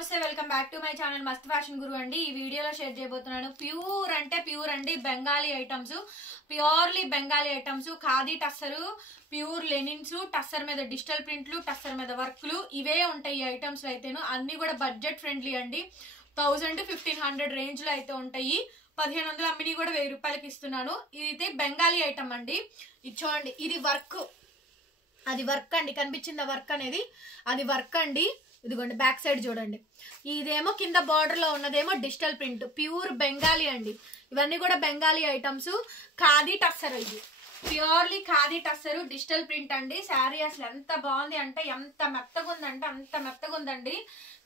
నమస్తే welcome back to my channel మస్త్ fashion గురు అండి. ఈ వీడియోలో షేర్ చేయబోతున్నాను ప్యూర్ అంటే ప్యూర్ అండి Bengali items, purely Bengali items, khadi tussar, pure linens, tussar మీద డిజిటల్ ప్రింట్లు, టస్సర్ మీద వర్క్లు ఇవే ఉంటాయి. ఈ ఐటమ్స్ అయితేను అన్ని కూడా బడ్జెట్ ఫ్రెండ్లీ అండి. 1000 to 1500 రేంజ్ లో అయితే ఉంటాయి. 1500 అమ్మిని కూడా 1000 రూపాయలకి ఇస్తున్నాను. ఇది బెంగాలీ ఐటమ్ అండి. ఇది చూడండి, ఇది వర్క్, అది వర్క్ అండి. కనిపించిందా వర్క్ అనేది? అది వర్క్ అండి. ఇదిగోండి బ్యాక్ సైడ్ చూడండి. ఇదేమో కింద బార్డర్ లో ఉన్నదేమో డిజిటల్ ప్రింట్, ప్యూర్ బెంగాలీ అండి. ఇవన్నీ కూడా బెంగాలీ ఐటమ్స్. ఖాదీ టస్సర్, ఇది purely khadi tussar digital print అండి. శారీ అసలు ఎంత బాగుంది అంటే ఎంత మెత్తగా ఉందంటే అంత మెత్తగా ఉందండి.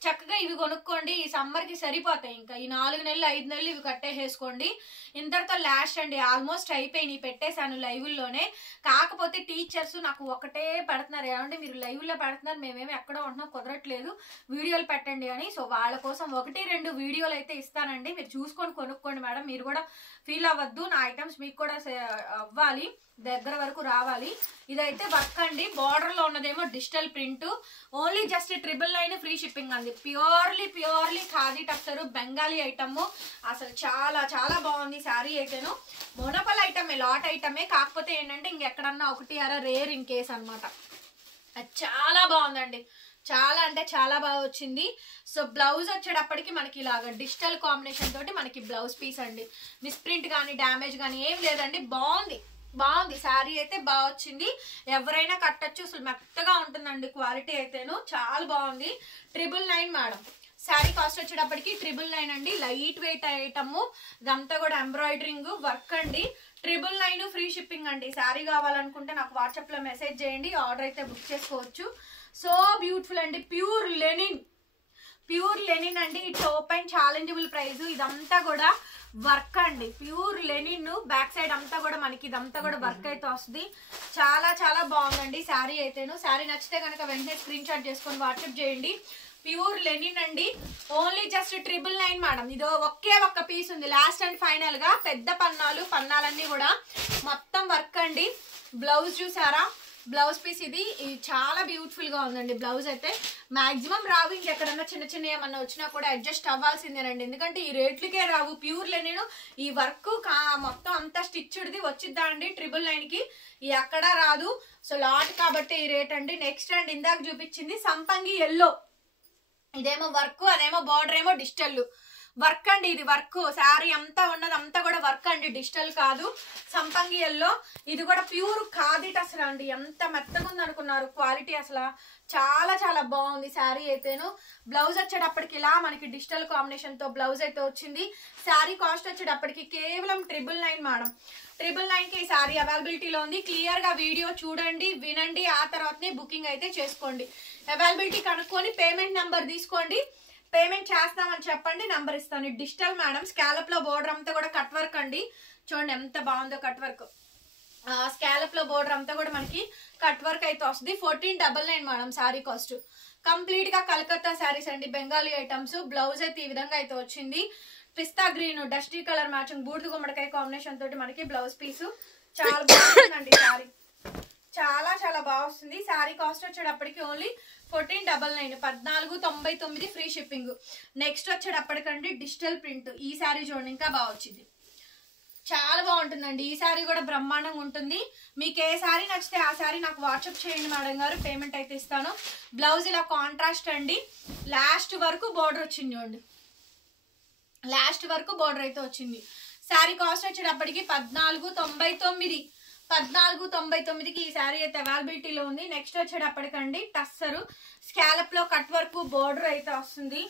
చక్కగా ఇవి కొనుక్కోండి, ఈ సమ్మర్ కి సరిపోతాయి. ఇంకా ఈ 4 నెలలు 5 నెలలు ఇవి కట్టేసేసుకోండి. ఇంతటితో లాస్ట్ అండి, ఆల్మోస్ట్ అయిపోయి పెట్టేశాను లైవ్లోనే. కాకపోతే టీచర్స్ నాకు ఒకటే పెడుతున్నారు, ఏమంటే మీరు లైవ్లో పెడుతున్నారు, మేమేమి ఎక్కడో ఉంటున్నాం, కుదరట్లేదు, వీడియోలు పెట్టండి అని. సో వాళ్ళ కోసం 1-2 వీడియోలు అయితే ఇస్తానండి. మీరు చూసుకొని కొనుక్కోండి మేడం. మీరు కూడా ఫీల్ అవ్వద్దు, నా ఐటమ్స్ మీకు కూడా అవ్వాలి, దగ్గర వరకు రావాలి. ఇదైతే వర్క్ అండి. బార్డర్ లో ఉన్నదేమో digital print, only just 999 free shipping అండి. Purely khadi tussar Bengali item. అసలు చాలా చాలా బాగుంది శారీ అయితేను. మోనోపల్ ఐటమే, లాట్ ఐటమే. కాకపోతే ఏంటంటే ఇంకెక్కడన్నా 1 రేర్ ఇన్ కేస్ అనమాట. అది చాలా బాగుందండి, చాలా అంటే చాలా బాగా వచ్చింది. సో బ్లౌజ్ వచ్చేటప్పటికి మనకి ఇలాగ డిజిటల్ కాంబినేషన్ తోటి మనకి బ్లౌజ్ పీస్ అండి. మిస్ప్రింట్ కానీ డ్యామేజ్ కానీ ఏం లేదండి. బాగుంది శారీ అయితే, బాగా వచ్చింది. ఎవరైనా కట్టచ్చు, అసలు మెత్తగా ఉంటుందండి క్వాలిటీ అయితేను. చాలా బాగుంది. 999 మేడం. శారీ కాస్ట్ వచ్చేటప్పటికి 999 అండి. లైట్ వెయిట్ ఐటమ్, ఇదంతా కూడా ఎంబ్రాయిడరింగ్ వర్క్ అండి. 999 ఫ్రీ షిప్పింగ్ అండి. శారీ కావాలనుకుంటే నాకు వాట్సాప్ లో మెసేజ్ చేయండి, ఆర్డర్ అయితే బుక్ చేసుకోవచ్చు. సో బ్యూటిఫుల్ అండి. ప్యూర్ లెనిన్ అండి. It's open challengeable price. ఇదంతా కూడా వర్క్ అండి, ప్యూర్ లెనిన్. బ్యాక్ సైడ్ అంతా కూడా మనకి ఇదంతా కూడా వర్క్ అయితే వస్తుంది. చాలా చాలా బాగుందండి శారీ అయితేను. శారీ నచ్చితే కనుక వెంటనే స్క్రీన్ షాట్ చేసుకొని వాట్సాప్ చేయండి. ప్యూర్ లెనిన్ అండి. Only just 999 madam. ఇదో ఒక్క పీస్ ఉంది లాస్ట్ అండ్ ఫైనల్ గా. పెద్ద పన్నాలన్నీ కూడా మొత్తం వర్క్ అండి. బ్లౌజ్ చూసారా, బ్లౌజ్ పీస్ ఇది చాలా బ్యూటిఫుల్ గా ఉందండి. బ్లౌజ్ అయితే మాక్సిమం రావు, ఇంకెక్కడన్నా చిన్న ఏమన్నా వచ్చినా కూడా అడ్జస్ట్ అవ్వాల్సిందేనండి, ఎందుకంటే ఈ రేట్లకే రావు. ప్యూర్ లెనిన్ ఈ వర్క్ మొత్తం అంతా స్టిచ్డ్ది వచ్చిద్దా అండి 999 కి, ఈ అక్కడ రాదు. సో లాట్ కాబట్టి ఈ రేట్ అండి. నెక్స్ట్ అండి, ఇందాక చూపించింది సంపంగి ఎల్లో. ఇదేమో వర్క్, అదేమో బార్డర్ ఏమో డిజిటల్ వర్క్ అండి. ఇది వర్క్, శారీ అంతా ఉన్నది అంతా కూడా వర్క్ అండి, డిజిటల్ కాదు. సంపంగి ఎల్లో. ఇది కూడా ప్యూర్ ఖాదీ టస్సర్ అండి. ఎంత మెత్తగా ఉంది అనుకున్నారు క్వాలిటీ, అసలు చాలా చాలా బాగుంది శారీ అయితేను. బ్లౌజ్ వచ్చేటప్పటికి ఇలా మనకి డిజిటల్ కాంబినేషన్ తో బ్లౌజ్ అయితే వచ్చింది. శారీ కాస్ట్ వచ్చేటప్పటికి కేవలం 999 మేడం. 999 కి ఈ శారీ అవైలబిలిటీలో ఉంది. క్లియర్ గా వీడియో చూడండి, వినండి, ఆ తర్వాతనే బుకింగ్ అయితే చేసుకోండి. అవైలబిలిటీ కనుక్కొని పేమెంట్ నెంబర్ తీసుకోండి. పేమెంట్ చేస్తామని చెప్పండి, నంబర్ ఇస్తాను. Digital madam. స్కాలప్ లో బోర్డర్ అంతా కూడా కట్ వర్క్ అండి. చూడండి ఎంత బాగుందో కట్ వర్క్. స్కాలప్ లో బోర్డర్ అంతా కూడా మనకి కట్ వర్క్ అయితే వస్తుంది. 1499 మేడం శారీ కాస్ట్. కంప్లీట్ గా కలకత్తా శారీస్ అండి, బెంగాలీ ఐటమ్స్. బ్లౌజ్ అయితే ఈ విధంగా అయితే వచ్చింది. పిస్తా గ్రీన్ డస్టీ కలర్ మ్యాచింగ్ బూడిద గుమ్మడికాయ కాంబినేషన్ తోటి మనకి బ్లౌజ్ పీసు. చాలా బాగుందండి శారీ, చాలా చాలా బాగా వస్తుంది. శారీ కాస్ట్ వచ్చేటప్పటికి ఓన్లీ 1499, 1499 ఫ్రీ షిప్పింగ్. నెక్స్ట్ వచ్చేటప్పటికండి డిజిటల్ ప్రింట్. ఈ శారీ చూడండి ఇంకా బాగా వచ్చింది, చాలా బాగుంటుందండి. ఈ శారీ కూడా బ్రహ్మాండంగా ఉంటుంది. మీకు ఏ శారీ నచ్చితే ఆ శారీ నాకు వాట్సాప్ చేయండి మేడం గారు, పేమెంట్ అయితే ఇస్తాను. బ్లౌజ్ ఇలా కాంట్రాస్ట్ అండి. లాస్ట్ వరకు బోర్డర్ వచ్చింది చూడండి, లాస్ట్ వరకు బోర్డర్ అయితే వచ్చింది. శారీ కాస్ట్ వచ్చేటప్పటికి 1499, 1499కి ఈ శారీ అయితే అవైలబిలిటీలో ఉంది. నెక్స్ట్ వచ్చేటప్పటికండి టస్సరు స్కాలప్ లో కట్ వర్క్ బోర్డర్ అయితే వస్తుంది.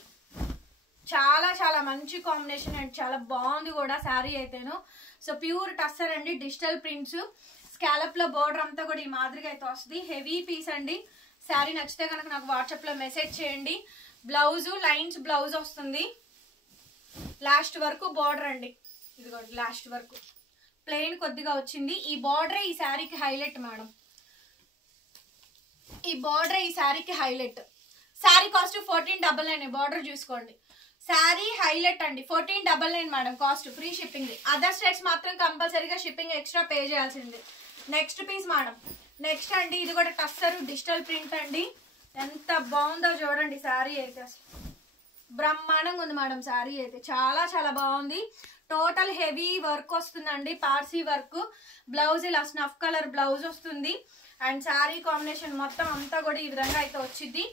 చాలా చాలా మంచి కాంబినేషన్ అండ్ చాలా బాగుంది కూడా శారీ అయితేను. సో ప్యూర్ టస్సర్ అండి, డిజిటల్ ప్రింట్స్, స్కాలప్ లో బోర్డర్ అంతా కూడా ఈ మాదిరిగా అయితే వస్తుంది. హెవీ పీస్ అండి. శారీ నచ్చితే కనుక నాకు వాట్సాప్ లో మెసేజ్ చేయండి. బ్లౌజ్ లైన్స్ బ్లౌజ్ వస్తుంది. లాస్ట్ వరకు బోర్డర్ అండి, ఇదిగోండి లాస్ట్ వరకు ప్లెయిన్ కొద్దిగా వచ్చింది. ఈ బార్డరే ఈ శారీకి హైలైట్ మేడం. ఈ బార్డరే ఈ శారీకి హైలైట్. శారీ కాస్ట్ 1499. బార్డర్ చూసుకోండి, శారీ హైలైట్ అండి. 1499 madam cost. Free shipping. Other states మాత్రం కంపల్సరీగా షిప్పింగ్ ఎక్స్ట్రా పే చేయాల్సింది. Next piece madam. నెక్స్ట్ అండి, ఇది కూడా టస్సర్ డిజిటల్ ప్రింట్ అండి. ఎంత బాగుందో చూడండి శారీ అయితే, అసలు బ్రహ్మాండంగా ఉంది మేడం శారీ అయితే, చాలా చాలా బాగుంది. టోటల్ హెవీ వర్క్ వస్తుందండి, పార్సీ వర్క్. బ్లౌజ్ ఇలా స్నఫ్ కలర్ బ్లౌజ్ వస్తుంది. అండ్ శారీ కాంబినేషన్ మొత్తం అంతా కూడా ఈ విధంగా అయితే వచ్చింది.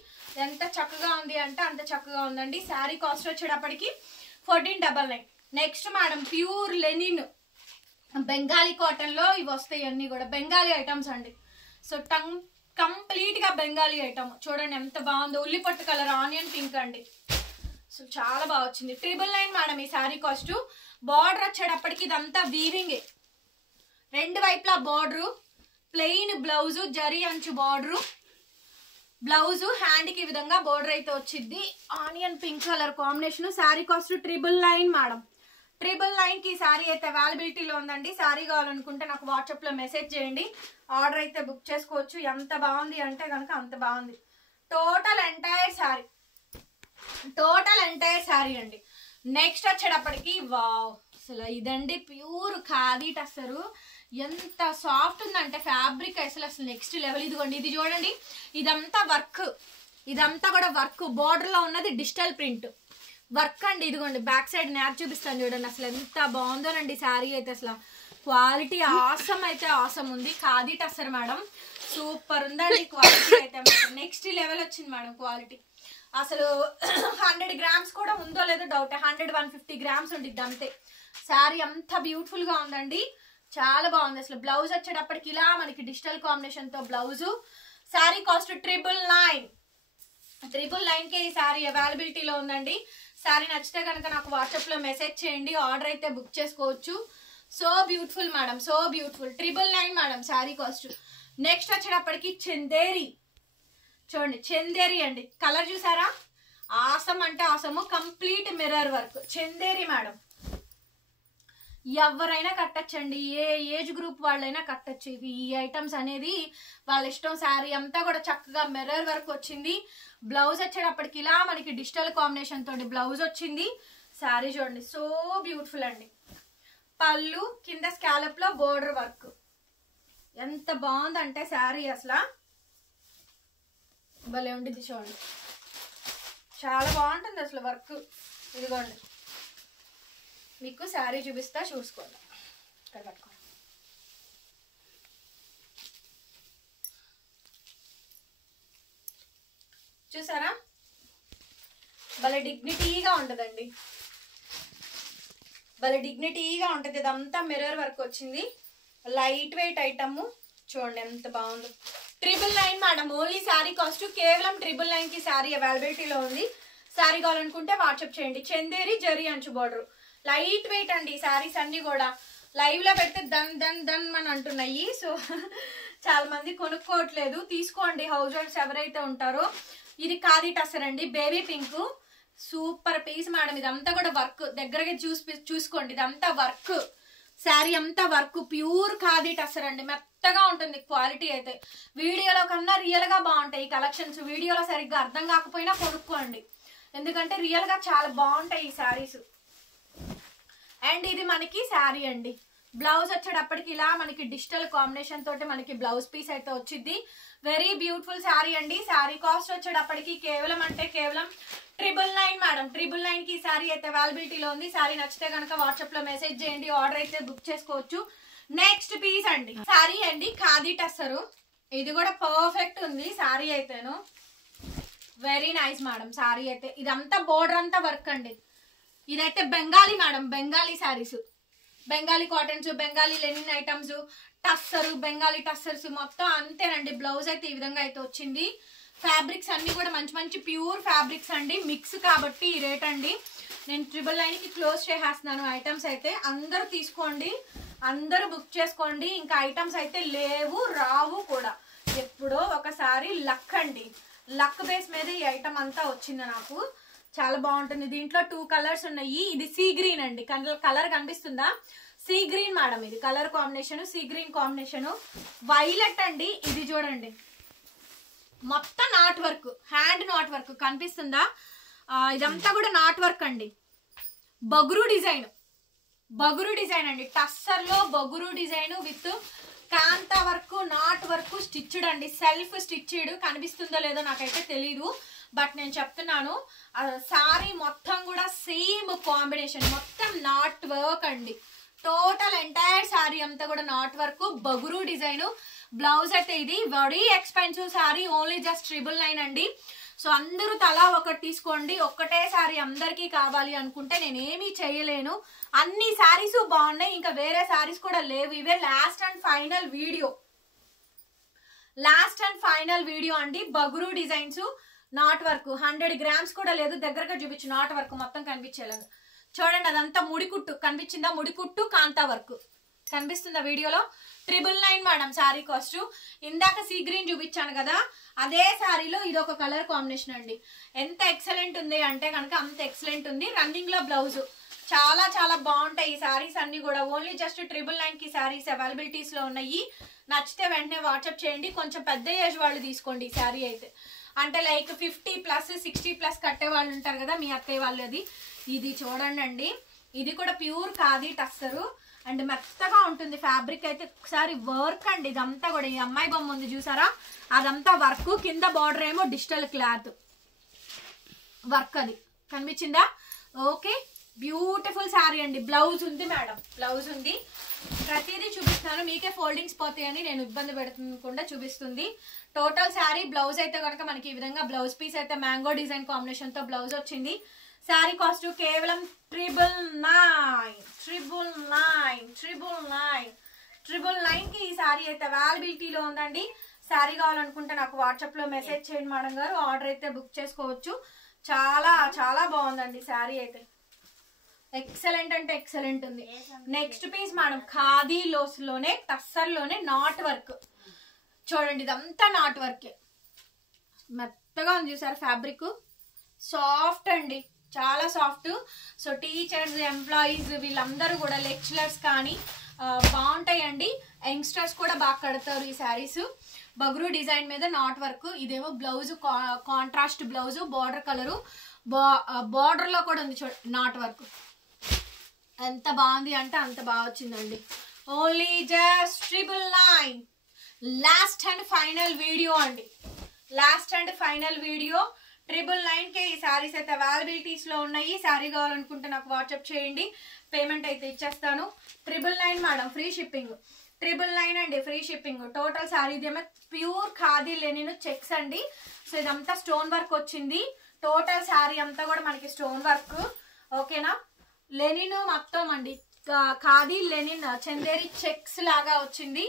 ఎంత చక్కగా ఉంది అంటే అంత చక్కగా ఉందండి. శారీ కాస్ట్ వచ్చేటప్పటికి 1499. Next madam pure linen Bengali cotton లో ఇవి వస్తాయి, అన్ని కూడా బెంగాలీ ఐటమ్స్ అండి. సో కంప్లీట్ గా బెంగాలీ ఐటమ్ చూడండి ఎంత బాగుందో. ఉల్లిపట్టు కలర్ ఆనియన్ పింక్ అండి. సో చాలా బాగా వచ్చింది. 999 మేడం ఈ శారీ కాస్ట్. బార్డర్ వచ్చేటప్పటికి ఇదంతా వీవింగ్, రెండు వైపులా బార్డరు, ప్లెయిన్ బ్లౌజ్, జరీ అంచు బార్డరు, బ్లౌజ్ హ్యాండ్ కి విధంగా బార్డర్ అయితే వచ్చింది. Onion pink colour combination. Sari cost 999 madam. 999 కి శారీ అయితే అవైలబిలిటీలో ఉందండి. శారీ కావాలనుకుంటే నాకు వాట్సాప్ లో మెసేజ్ చేయండి, ఆర్డర్ అయితే బుక్ చేసుకోవచ్చు. ఎంత బాగుంది అంటే కనుక అంత బాగుంది. టోటల్ ఎంటైర్ శారీ అండి. నెక్స్ట్ వచ్చేటప్పటికి వావ్, అసలు ఇదండి ప్యూర్ ఖాదీ టస్సరు. ఎంత సాఫ్ట్ ఉందంటే ఫ్యాబ్రిక్ అసలు నెక్స్ట్ లెవెల్. ఇదిగోండి, ఇది చూడండి, ఇదంతా వర్క్, ఇదంతా కూడా వర్క్. బోర్డర్ లో ఉన్నది డిజిటల్ ప్రింట్ వర్క్ అండి. ఇదిగోండి బ్యాక్ సైడ్ న్యాప్ చూపిస్తాను చూడండి, అసలు ఎంత బాగుందోనండి శారీ అయితే. అసలు క్వాలిటీ ఆసమ్ అయితే ఆసమ్ ఉంది. ఖాదీ టస్సర్ మేడం, సూపర్ ఉందండి క్వాలిటీ అయితే మేడం. నెక్స్ట్ లెవెల్ వచ్చింది మేడం క్వాలిటీ. అసలు 100 గ్రామ్స్ కూడా ఉందో లేదో డౌట్. 100-150 గ్రామ్స్ ఉండిద్ది అంతే. శారీ అంత బ్యూటిఫుల్ గా ఉందండి, చాలా బాగుంది. అసలు బ్లౌజ్ వచ్చేటప్పటికి ఇలా మనకి డిజిటల్ కాంబినేషన్ తో బ్లౌజ్. శారీ కాస్ట్ 999 కి ఈ శారీ అవైలబిలిటీలో ఉందండి. శారీ నచ్చితే కనుక నాకు వాట్సాప్ లో మెసేజ్ చేయండి, ఆర్డర్ అయితే బుక్ చేసుకోవచ్చు. So beautiful madam, so beautiful. 999 madam sari cost. Next వచ్చేటప్పటికి చందేరి చూడండి, చందేరి అండి. కలర్ చూసారా, ఆసమ్ అంటే awesome. Complete mirror work Chanderi madam. ఎవరైనా కట్టచ్చండి, ఏ ఏజ్ గ్రూప్ వాళ్ళైనా కట్టచ్చు. ఈ ఐటమ్స్ అనేది వాళ్ళ ఇష్టం. శారీ అంతా కూడా చక్కగా మిర్రర్ వర్క్ వచ్చింది. బ్లౌజ్ వచ్చేటప్పటికి ఇలా మనకి డిజిటల్ కాంబినేషన్ తోటి బ్లౌజ్ వచ్చింది. శారీ చూడండి, సో బ్యూటిఫుల్ అండి. పళ్ళు కింద స్కాలప్ లో బోర్డర్ వర్క్ ఎంత బాగుందంటే శారీ అసలు భలే ఉండిద్ది. చూడండి చాలా బాగుంటుంది అసలు వర్క్. ఇదిగోండి మీకు శారీ చూపిస్తా, చూసుకోండి. ఇక్కడ పట్టుకోండి. చూసారా, భలే డిగ్నిటీగా ఉంటుందండి, భలే డిగ్నిటీగా ఉంటుంది. ఇదంతా మిర్రర్ వర్క్ వచ్చింది, లైట్ వెయిట్ ఐటమ్. చూడండి ఎంత బాగుందో. 999 మేడం. ఓన్లీ శారీ కాస్ట్ కేవలం 999 కి శారీ అవైలబిలిటీలో ఉంది. శారీ కావాలనుకుంటే వాట్సాప్ చేయండి. చందేరి జరీ అంచు బోర్డర్, లైట్ వెయిట్ అండి. శారీస్ అన్ని కూడా లైవ్ లో పెడితే దన్ దన్ దన్ అని అంటున్నాయి. సో చాలా మంది కొనుక్కోవట్లేదు, తీసుకోండి హౌస్ హోల్డ్స్ ఎవరైతే ఉంటారో. ఇది ఖాదీ టస్సర్ అండి, baby pink. Super piece madam. ఇదంతా కూడా వర్క్, దగ్గరగా చూసుకోండి. ఇదంతా వర్క్, శారీ అంతా వర్క్, ప్యూర్ ఖాదీ టస్సర్ అండి. మెత్తగా ఉంటుంది క్వాలిటీ అయితే. వీడియోలో కన్నా రియల్ గా బాగుంటాయి ఈ కలెక్షన్స్. వీడియోలో సరిగ్గా అర్థం కాకపోయినా కొనుక్కోండి, ఎందుకంటే రియల్ గా చాలా బాగుంటాయి ఈ శారీస్. అండ్ ఇది మనకి శారీ అండి. బ్లౌజ్ వచ్చేటప్పటికి ఇలా మనకి డిజిటల్ కాంబినేషన్ తోటి మనకి బ్లౌజ్ పీస్ అయితే వచ్చింది. వెరీ బ్యూటిఫుల్ శారీ అండి. శారీ కాస్ట్ వచ్చేటప్పటికి కేవలం అంటే కేవలం 999 మేడం. 999 కి శారీ అయితే అవైలబిలిటీలో ఉంది. శారీ నచ్చితే కనుక వాట్సాప్ లో మెసేజ్ చేయండి, ఆర్డర్ అయితే బుక్ చేసుకోవచ్చు. నెక్స్ట్ పీస్ అండి, శారీ అండి ఖాదీ టస్సరు. ఇది కూడా పర్ఫెక్ట్ ఉంది శారీ అయితేను. వెరీ నైస్ మేడం శారీ అయితే. ఇదంతా బోర్డర్ అంతా వర్క్ అండి. ఇదైతే Bengali madam, Bengali saris, Bengali cottons, Bengali linen items, tussar, Bengali tussars మొత్తం అంతేనండి. బ్లౌజ్ అయితే ఈ విధంగా అయితే వచ్చింది. ఫ్యాబ్రిక్స్ అన్ని కూడా మంచి మంచి ప్యూర్ ఫ్యాబ్రిక్స్ అండి. మిక్స్ కాబట్టి ఈ రేట్ అండి. నేను 999 కి క్లోజ్ చేసేస్తున్నాను ఐటమ్స్ అయితే. అందరూ తీసుకోండి, అందరూ బుక్ చేసుకోండి. ఇంకా ఐటమ్స్ అయితే లేవు, రావు కూడా. ఎప్పుడో ఒకసారి లక్ అండి, లక్ బేస్ మీద ఈ ఐటమ్ అంతా వచ్చింది నాకు. చాలా బాగుంటుంది. దీంట్లో 2 కలర్స్ ఉన్నాయి. ఇది సీ గ్రీన్ అండి, కలర్ కనిపిస్తుందా? Sea green madam. ఇది colour combination sea green combination. Violet అండి. ఇది చూడండి మొత్తం knot work, hand knot work కనిపిస్తుందా? ఇదంతా కూడా నాట్ వర్క్ అండి. బగురు డిజైన్, బగురు డిజైన్ అండి. టస్సర్ లో Bagru design with kantha work, knot work, stitched అండి. Self stitched. కనిపిస్తుందో లేదో నాకైతే తెలీదు. బట్ నేను చెప్తున్నాను సారీ మొత్తం కూడా సేమ్ కాంబినేషన్, మొత్తం నాట్ వర్క్ అండి. టోటల్ ఎంటైర్ సారీ అంతా కూడా నాట్ వర్క్, బగురు డిజైన్. బ్లౌజ్ అయితే ఇది very expensive sorry, only just 999 అండి. సో అందరూ తలా ఒకటి తీసుకోండి. ఒక్కటే సారీ అందరికీ కావాలి అనుకుంటే నేనేమీ చేయలేను. అన్ని సారీస్ బాగున్నాయి, ఇంకా వేరే సారీస్ కూడా లేవు. ఇవే last and final video, last and final video అండి. బగురు డిజైన్స్ నాట్ వర్క్, 100 గ్రామ్స్ కూడా లేదు. దగ్గరగా చూపించు, నాట్ వర్క్ మొత్తం కనిపించేలాగా చూడండి. అదంతా ముడికుట్టు కనిపించిందా? ముడికుట్టు కాంతా వర్క్ కనిపిస్తుందా వీడియోలో? 999 మేడం సారీ కాస్ట్. ఇందాక సీ గ్రీన్ చూపించాను కదా, అదే సారీలో ఇది ఒక కలర్ కాంబినేషన్ అండి. ఎంత ఎక్సలెంట్ ఉంది అంటే కనుక అంత ఎక్సలెంట్ ఉంది. రన్నింగ్ లో బ్లౌజ్ చాలా చాలా బాగుంటాయి ఈ సారీస్ అన్ని కూడా. ఓన్లీ జస్ట్ 999 కి సారీస్ అవైలబిలిటీస్ లో ఉన్నాయి. నచ్చితే వెంటనే వాట్సాప్ చేయండి. కొంచెం పెద్ద ఏజ్ వాళ్ళు తీసుకోండి ఈ సారీ అయితే, అంటే లైక్ 50+ 60+ కట్టే వాళ్ళు ఉంటారు కదా, మీ అక్కయ్య వాళ్ళు. అది ఇది చూడండి అండి, ఇది కూడా ప్యూర్ ఖాదీ టస్సరు అండ్ మెత్తగా ఉంటుంది ఫ్యాబ్రిక్ అయితే. ఒకసారి వర్క్ అండి ఇదంతా కూడా. ఈ అమ్మాయి బొమ్మ ఉంది చూసారా, అదంతా వర్క్. కింద బార్డర్ ఏమో డిజిటల్ క్లాత్ వర్క్, అది కనిపించిందా? ఓకే, బ్యూటిఫుల్ శారీ అండి. బ్లౌజ్ ఉంది మేడం, బ్లౌజ్ ఉంది. ప్రతిదీ చూపిస్తున్నాను, మీకే ఫోల్డింగ్స్ పోతాయని నేను ఇబ్బంది పెడుతుండకుండా చూపిస్తుంది. టోటల్ శారీ బ్లౌజ్ అయితే కనుక మనకి ఈ విధంగా బ్లౌజ్ పీస్ అయితే మ్యాంగో డిజైన్ కాంబినేషన్ తో బ్లౌజ్ వచ్చింది. శారీ కాస్ట్ కేవలం 999 కి ఈ శారీ అయితే అవైలబిలిటీలో ఉందండి. శారీ కావాలనుకుంటే నాకు వాట్సాప్ లో మెసేజ్ చేయండి మేడం గారు, ఆర్డర్ అయితే బుక్ చేసుకోవచ్చు. చాలా చాలా బాగుందండి శారీ అయితే, ఎక్సలెంట్ అంటే ఎక్సలెంట్ ఉంది. నెక్స్ట్ పీస్ మేడం ఖాదీ లోనే టస్సర్ లోనే నాట్ వర్క్ చూడండి. ఇదంతా నాట్ వర్క్, మెత్తగా ఉంది చూసారు ఫ్యాబ్రిక్, సాఫ్ట్ అండి, చాలా సాఫ్ట్. సో టీచర్స్, ఎంప్లాయీస్ వీళ్ళందరూ కూడా, లెక్చరర్స్ కానీ బాగుంటాయండి. యంగ్స్టర్స్ కూడా బాగా కడతారు ఈ శారీస్. బగురు డిజైన్ మీద నాట్ వర్క్. ఇదేమో blouse contrast blouse, border colour, border లో కూడా ఉంది చూడండి నాట్ వర్క్. ఎంత బాగుంది అంటే అంత బాగా వచ్చిందండి. Only just 999. Last and final video అండి, లాస్ట్ అండ్ ఫైనల్ వీడియో. 999 కే ఈ శారీస్ అయితే అవైలబిలిటీస్ లో ఉన్నాయి. శారీ కావాలనుకుంటే నాకు వాట్సాప్ చేయండి, పేమెంట్ అయితే ఇచ్చేస్తాను. 999 మేడం, ఫ్రీ షిప్పింగ్. 999 అండి, ఫ్రీ షిప్పింగ్. టోటల్ శారీ ఇదేమో ప్యూర్ ఖాదీ లెనిన్ చెక్స్ అండి. సో ఇదంతా స్టోన్ వర్క్ వచ్చింది. టోటల్ శారీ అంతా కూడా మనకి స్టోన్ వర్క్, ఓకేనా? లెనిన్ మొత్తం అండి, ఖాదీ లెనిన్ చందేరి చెక్స్ లాగా వచ్చింది.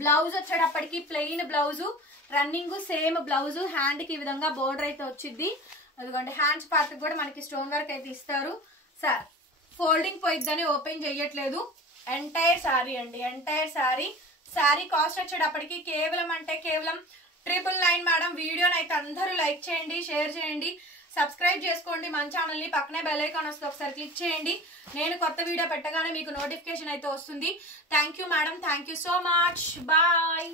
బ్లౌజ్ వచ్చేటప్పటికి plain blouse, running same blouse. Hand కి ఈ విధంగా బోర్డర్ అయితే వచ్చింది. అదిగోండి హ్యాండ్స్ పార్ట్ కూడా మనకి స్టోన్ వర్క్ అయితే ఇస్తారు. సార్ ఫోల్డింగ్ పోయిద్దని ఓపెన్ చేయట్లేదు. ఎంటైర్ శారీ అండి, ఎంటైర్ శారీ. శారీ కాస్ట్ వచ్చేటప్పటికి కేవలం 999 మేడం. వీడియోని అయితే అందరూ లైక్ చేయండి, షేర్ చేయండి, సబ్స్క్రైబ్ చేసుకోండి మన ఛానల్ ని. పక్కనే బెల్ ఐకాన్ వస్తుంది, ఒకసారి క్లిక్ చేయండి. నేను కొత్త వీడియో పెట్టగానే మీకు నోటిఫికేషన్ అయితే వస్తుంది. Thank you madam, thank you so much, bye.